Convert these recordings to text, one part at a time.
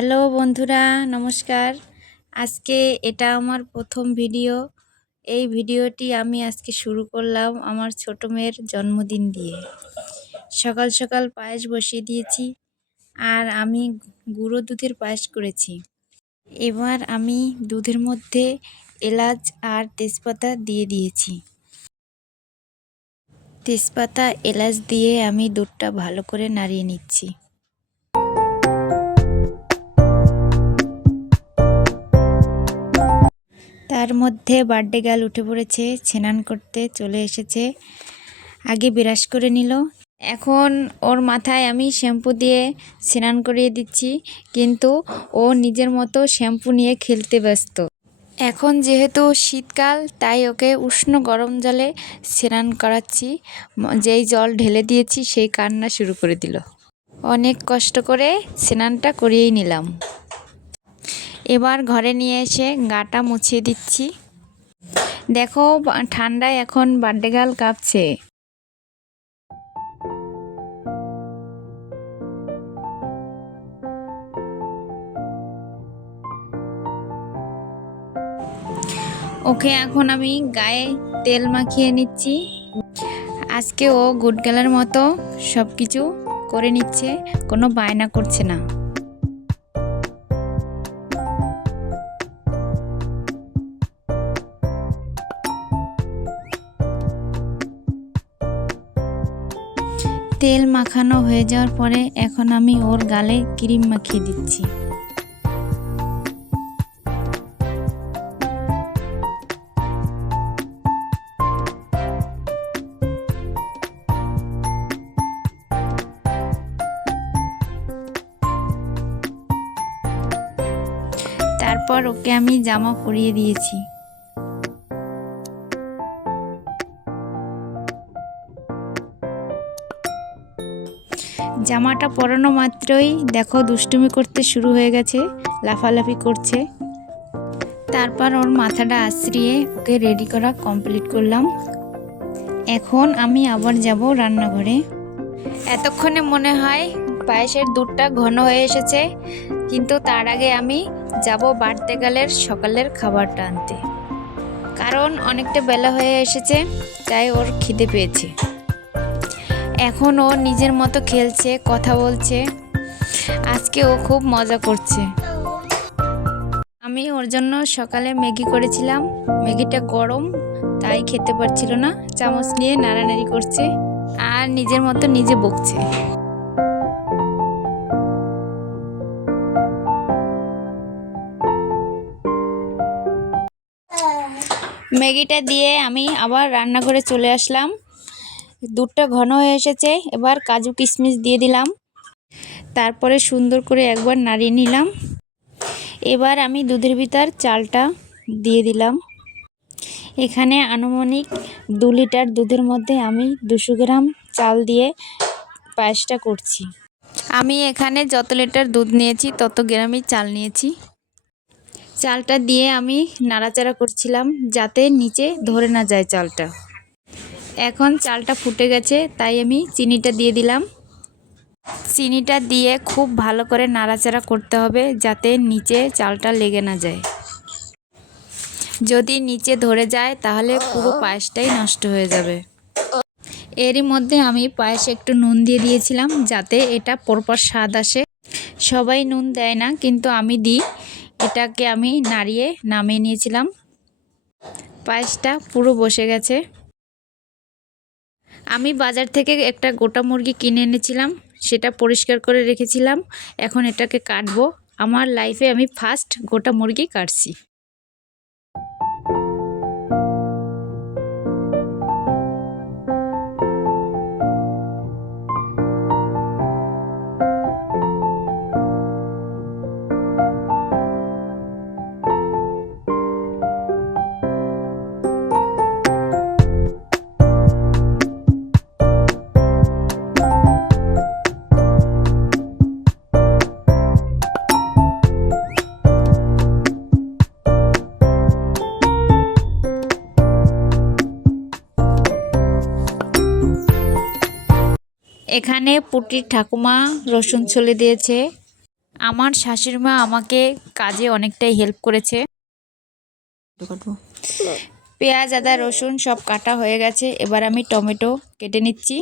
Hello বন্ধুরা, নমস্কার। আজকে এটা আমার প্রথম ভিডিও। এই ভিডিওটি আমি আজকে শুরু করলাম আমার ছোটো মেয়ের জন্মদিন দিয়ে। সকাল সকাল পায়েস বসিয়ে দিয়েছি আর আমি গুঁড়ো দুধের পায়েস করেছি। এবার আমি দুধের মধ্যে এলাচ আর তেজপাতা দিয়ে দিয়েছি। তেজপাতা, এলাচ দিয়ে আমি দুধটা ভালো করে নাড়িয়ে নিচ্ছি। তার মধ্যে বার্থডে গাল উঠে পড়েছে, স্নান করতে চলে এসেছে, আগে বিরাস করে নিল। এখন ওর মাথায় আমি শ্যাম্পু দিয়ে স্নান করিয়ে দিচ্ছি, কিন্তু ও নিজের মতো শ্যাম্পু নিয়ে খেলতে ব্যস্ত। এখন যেহেতু শীতকাল, তাই ওকে উষ্ণ গরম জলে স্নান করাচ্ছি যেই জল ঢেলে দিয়েছি সেই কান্না শুরু করে দিল। অনেক কষ্ট করে স্নানটা করিয়েই নিলাম। এবার ঘরে নিয়ে এসে গাটা মুছিয়ে দিচ্ছি। দেখো, ঠান্ডায় এখন বার্থডে গার্ল কাঁপছে। ওকে এখন আমি গায়ে তেল মাখিয়ে নিচ্ছি। আজকে ও গুড মতো সব কিছু করে নিচ্ছে, কোনো বায়না করছে না। তেল মাখানো হয়ে যাওয়ার পরে এখন আমি ওর গালে ক্রিম মাখিয়ে দিচ্ছি। তারপর ওকে আমি জামা পরিয়ে দিয়েছি। জামাটা পরানো মাত্রই দেখো দুষ্টুমি করতে শুরু হয়ে গেছে, লাফালাফি করছে। তারপর ওর মাথাটা আশ্রিয়ে ওকে রেডি করা কমপ্লিট করলাম। এখন আমি আবার যাব রান্নাঘরে। এতক্ষণে মনে হয় পায়েসের দুধটা ঘন হয়ে এসেছে, কিন্তু তার আগে আমি যাব বাড়তে গেলের সকালের খাবারটা আনতে। কারণ অনেকটা বেলা হয়ে এসেছে, তাই ওর খিদে পেয়েছে। এখন ও নিজের মতো খেলছে, কথা বলছে। আজকে ও খুব মজা করছে। আমি ওর জন্য সকালে ম্যাগি করেছিলাম। ম্যাগিটা গরম, তাই খেতে পারছিল না। চামচ নিয়ে নাড়ানাড়ি করছে আর নিজের মতো নিজে বকছে। ম্যাগিটা দিয়ে আমি আবার রান্নাঘরে চলে আসলাম। দুধটা ঘন হয়ে এসেছে। এবার কাজু কিশমিশ দিয়ে দিলাম। তারপরে সুন্দর করে একবার নাড়িয়ে নিলাম। এবার আমি দুধের ভিতর চালটা দিয়ে দিলাম। এখানে আনুমানিক দু লিটার দুধের মধ্যে আমি দুশো গ্রাম চাল দিয়ে পায়েসটা করছি। আমি এখানে যত লিটার দুধ নিয়েছি, তত গ্রামই চাল নিয়েছি। চালটা দিয়ে আমি নাড়াচাড়া করছিলাম যাতে নিচে ধরে না যায় চালটা। এখন চালটা ফুটে গেছে, তাই আমি চিনিটা দিয়ে দিলাম। চিনিটা দিয়ে খুব ভালো করে নাড়াচাড়া করতে হবে যাতে নিচে চালটা লেগে না যায়। যদি নিচে ধরে যায়, তাহলে পুরো পায়েসটাই নষ্ট হয়ে যাবে। এরই মধ্যে আমি পায়েসে একটু নুন দিয়ে দিয়েছিলাম, যাতে এটা পরপর স্বাদ আসে। সবাই নুন দেয় না, কিন্তু আমি দিই। এটাকে আমি নাড়িয়ে নামিয়ে নিয়েছিলাম। পায়েসটা পুরো বসে গেছে। আমি বাজার থেকে একটা গোটা মুরগি কিনে এনেছিলাম, সেটা পরিষ্কার করে রেখেছিলাম। এখন এটাকে কাটবো। আমার লাইফে আমি ফার্স্ট গোটা মুরগি কাটছি। এখানে পুটির ঠাকুমা রসুন ছলে দিয়েছে। আমার শাশুর শাশুড়িমা আমাকে কাজে অনেকটাই হেল্প করেছে। পেঁয়াজ, আদা, রসুন সব কাটা হয়ে গেছে। এবার আমি টমেটো কেটে নিচ্ছি।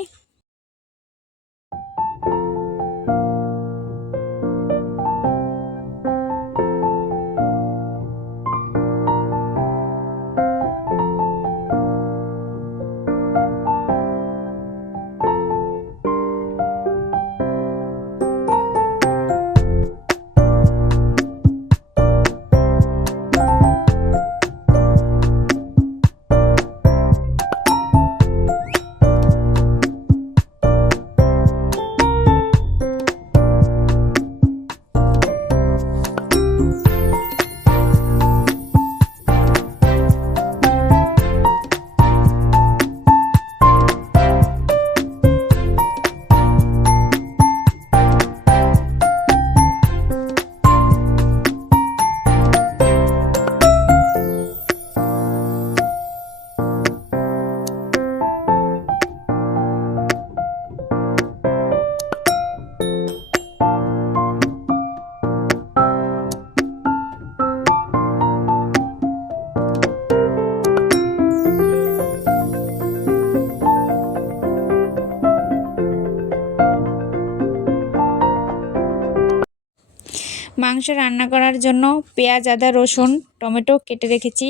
রান্না করার জন্য পেঁয়াজ, আদা, রসুন, টমেটো কেটে রেখেছি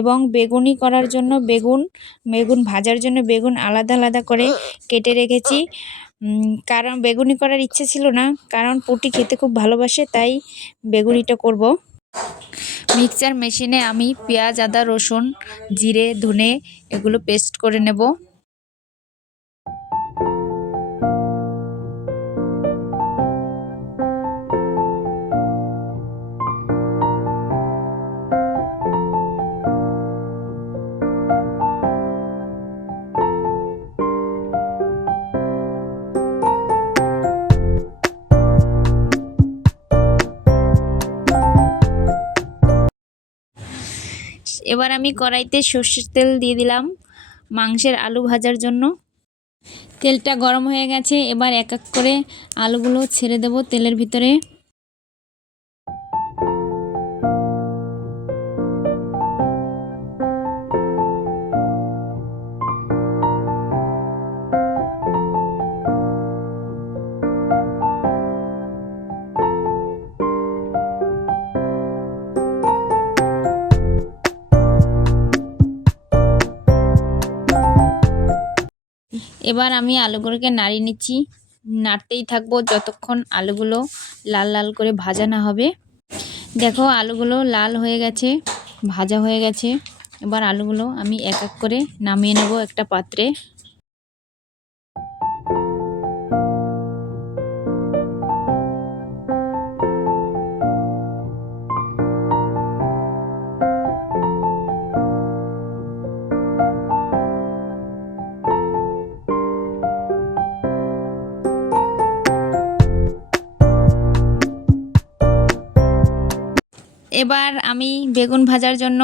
এবং বেগুনি করার জন্য বেগুন বেগুন ভাজার জন্য বেগুন আলাদা আলাদা করে কেটে রেখেছি। কারণ বেগুনি করার ইচ্ছে ছিল না, কারণ পুটি খেতে খুব ভালোবাসে, তাই বেগুনিটা করব। মিক্সচার মেশিনে আমি পেঁয়াজ, আদা, রসুন, জিরে, ধনে এগুলো পেস্ট করে নেব। এবার আমি কড়াইতে সর্ষের তেল দিয়ে দিলাম মাংসের আলু ভাজার জন্য। তেলটা গরম হয়ে গেছে, এবার এক এক করে আলুগুলো ছেড়ে দেব তেলের ভিতরে। এবার আমি আলুগুলোকে নাড়িয়ে নিচ্ছি। নাড়তেই থাকব যতক্ষণ আলুগুলো লাল লাল করে ভাজা না হবে। দেখো আলুগুলো লাল হয়ে গেছে, ভাজা হয়ে গেছে। এবার আলুগুলো আমি এক এক করে নামিয়ে নেব একটা পাত্রে। এবার আমি বেগুন ভাজার জন্য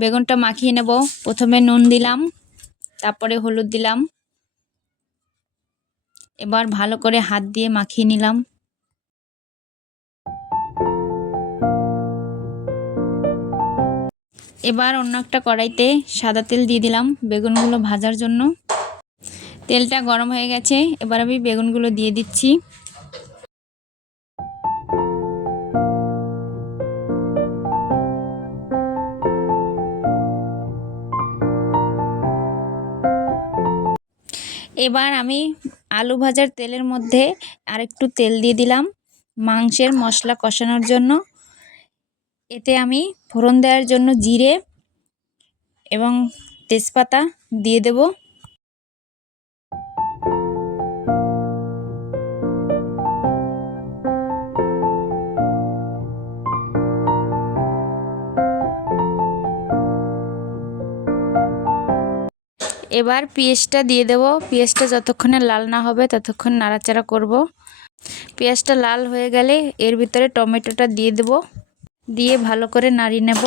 বেগুনটা মাখিয়ে নেব। প্রথমে নুন দিলাম, তারপরে হলুদ দিলাম। এবার ভালো করে হাত দিয়ে মাখিয়ে নিলাম। এবার অন্য একটা কড়াইতে সাদা তেল দিয়ে দিলাম বেগুনগুলো ভাজার জন্য। তেলটা গরম হয়ে গেছে, এবার আমি বেগুনগুলো দিয়ে দিচ্ছি। এবার আমি আলু ভাজার তেলের মধ্যে আরেকটু তেল দিয়ে দিলাম মাংসের মশলা কষানোর জন্য। এতে আমি ফোড়ন দেওয়ার জন্য জিরে এবং তেজপাতা দিয়ে দেব। এবার পেঁয়াজটা দিয়ে দেব। পেঁয়াজটা যতক্ষণে লাল না হবে ততক্ষণ নাড়াচাড়া করব। পেঁয়াজটা লাল হয়ে গেলে এর ভিতরে টমেটোটা দিয়ে দেব। দিয়ে ভালো করে নাড়িয়ে নেব।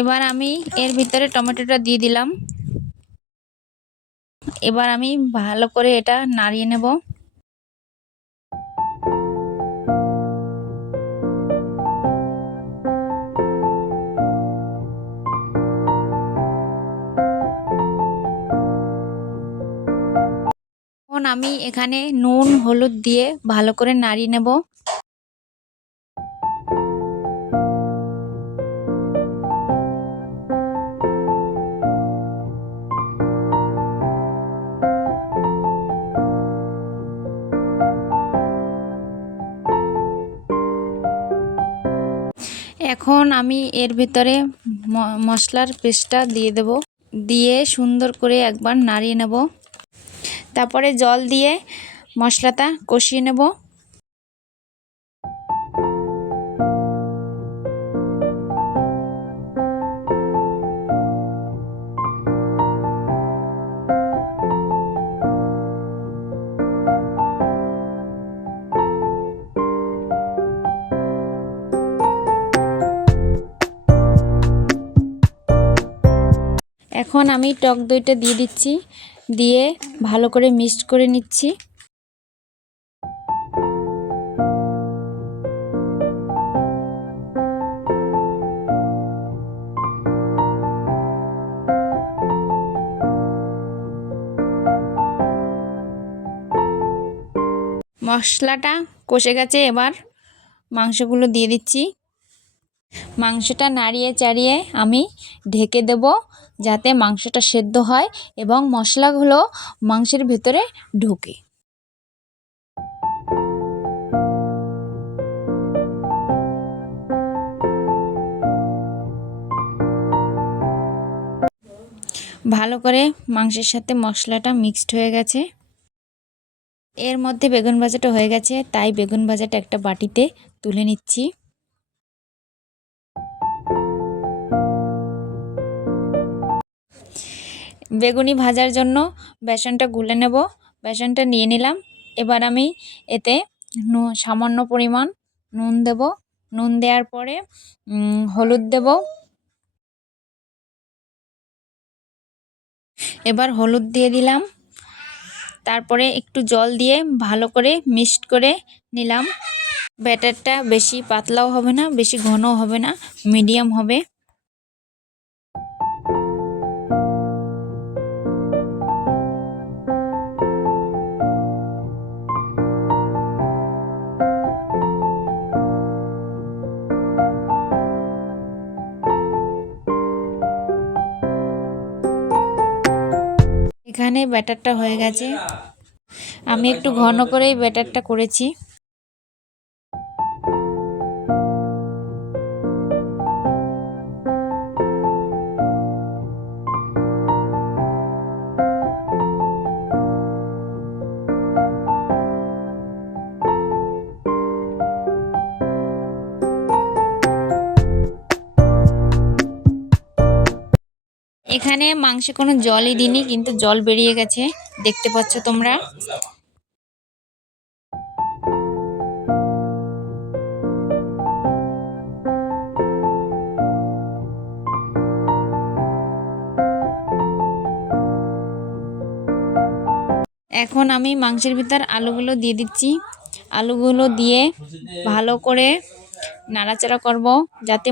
এবার আমি এর ভিতরে টমেটোটা দিয়ে দিলাম। এবার আমি ভালো করে এটা নাড়িয়ে নেব। আমি এখানে নুন, হলুদ দিয়ে ভালো করে নাড়িয়ে নেব। এখন আমি এর ভিতরে মশলার পেস্টটা দিয়ে দেব। দিয়ে সুন্দর করে একবার নাড়িয়ে নেব। তারপরে জল দিয়ে মশলাটা কষিয়ে নেব। এখন আমি টক দইটা দিয়ে দিচ্ছি, দিয়ে ভালো করে মিক্সড করে নিচ্ছি। মশলাটা কষে গেছে, এবার মাংসগুলো দিয়ে দিচ্ছি। মাংসটা নাড়িয়ে চাড়িয়ে আমি ঢেকে দেব যাতে মাংসটা সেদ্ধ হয় এবং মশলাগুলো মাংসের ভেতরে ঢোকে। ভালো করে মাংসের সাথে মশলাটা মিক্সড হয়ে গেছে। এর মধ্যে বেগুন ভাজাটা হয়ে গেছে, তাই বেগুন ভাজাটা একটা বাটিতে তুলে নিচ্ছি। বেগুনি ভাজার জন্য বেসনটা গুলে নেব। বেসনটা নিয়ে নিলাম। এবার আমি এতে সামান্য পরিমাণ নুন দেব। নুন দেওয়ার পরে হলুদ দেব। এবার হলুদ দিয়ে দিলাম। তারপরে একটু জল দিয়ে ভালো করে মিক্সড করে নিলাম। ব্যাটারটা বেশি পাতলাও হবে না, বেশি ঘনও হবে না, মিডিয়াম হবে। এখানে ব্যাটারটা হয়ে গেছে। আমি একটু ঘন করেই ব্যাটারটা করেছি। এখানে মাংসে কোনো জলই দিইনি, কিন্তু জল বেরিয়ে গেছে। দেখতে পাচ্ছ তোমরা। এখন আমি মাংসের ভিতর আলুগুলো দিয়ে দিচ্ছি। আলুগুলো দিয়ে ভালো করে নাড়াচাড়া করব, যাতে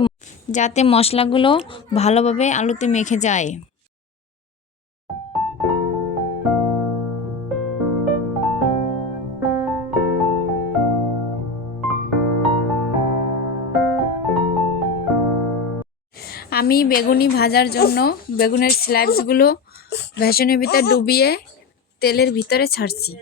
যাতে মশলাগুলো ভালোভাবে আলুতে মেখে যায়। আমি বেগুনি ভাজার জন্য বেগুনের স্লাইসগুলো বেসনের ভিতরে ডুবিয়ে তেলের ভিতরে ছাড়ছি।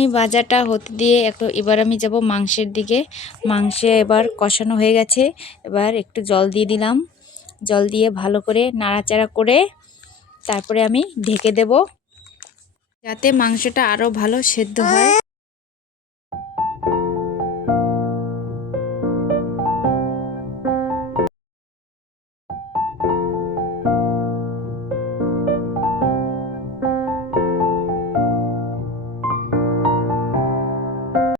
বেগুনি ভাজাটা হতে দিয়ে এবার আমি যাব মাংসের দিকে। মাংসে এবার কষানো হয়ে গেছে। এবার একটু জল দিয়ে দিলাম। জল দিয়ে ভালো করে নাড়াচাড়া করে তারপরে আমি ঢেকে দেব। যাতে মাংসটা আরও ভালো সেদ্ধ হয়।